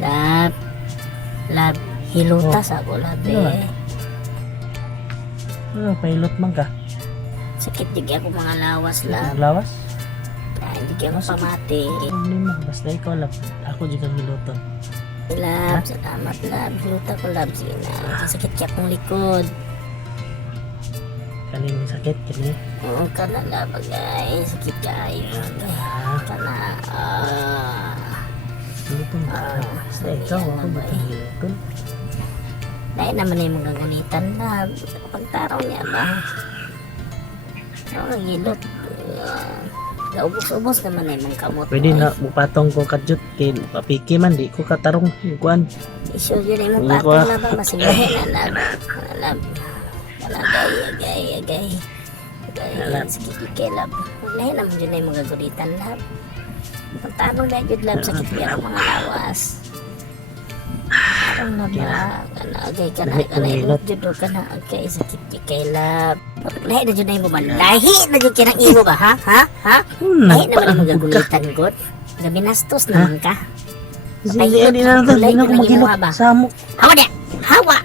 Lab. Lab. Hilutas ako, lab eh. Pilot man ka. Sakit di ako mga lawas, lab. Lawas? Hindi ako pamati. Problema. Basta ikaw lang. Ako di kang hiluton. Lab, salamat, lab. Hiluta ko, lab. Sige na. Sakit kaya akong likod. Kanin yung sakit, kani. Oo, kana lab, bagay. Sakit kayo. Kana. Hiluton ka. Basta ikaw, ako ba kang hiluton? Dahil naman yung mga ganitan na pagtaraw niya ba? Oo, hilot. Ubos-ubos naman na yung mga kamot. Pwede na mupatong ko kadyot kay papiki man di ko katarong kuan. Iso yun yung mga patong na ba? Masigahin na lab. Lab. Agay. Sakit kay lab. Dahil naman yun na yung mga ganitan lab. Pagtanong na yun lab, sakit kaya ang mga lawas. Parang na ba? Agay ka na. Ilot judo ka na. Agay, sakit kay lab. Lahi na dyan na yung buman. Lahi na dyan kinang imo ba, ha? Lahi naman yung magagulitan, God. Gabinastos naman ka. Hindi na ako magilot. Samok. Hawa niya! Hawa!